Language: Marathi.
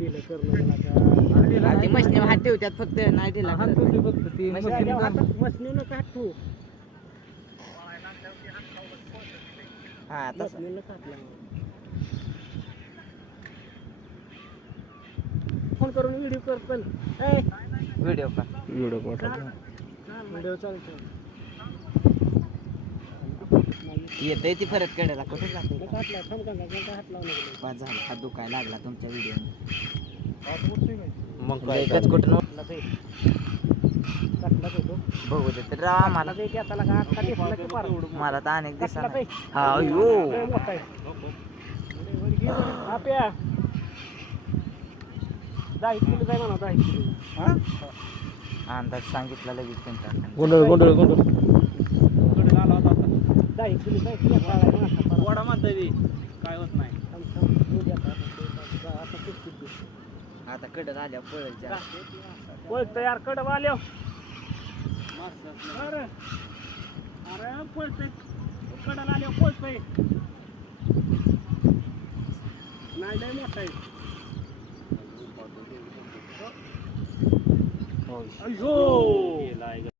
ढिलं करणं ते मशनी हात ठेवतात फक्त नाही ढिला हात करत. ठेवते फक्त ती मशनीनं का ठेवू हा तसं मशनीनं काटला फोन करून व्हिडिओ कर पण व्हिडिओ का व्हिडिओ चालतो येतंय ती परत कडेला कुठे जाते काटला थांब का हात लावून पाच झाला हात दुखायला लागला तुमच्या व्हिडिओ मग एकच कुठं काटला तो बघू दे तर आम्हाला ते त्याला का आता दिसला की पार मला तर अनेक काटला दिसला ते हा अयो लय मोठा आहे आपल्या 10 किलो जाय म्हणा 10 किलो अंदाज सांगितला लगेच त्यांचा गोंधळ 10 किलो जाय वडा म्हणताय काय होत नाही आता कडे आल्या पळायच्या कोण तयार कडव आलो अरे अरे पळतय कडला आलो पळतय नाही लय मोठा आहे अयो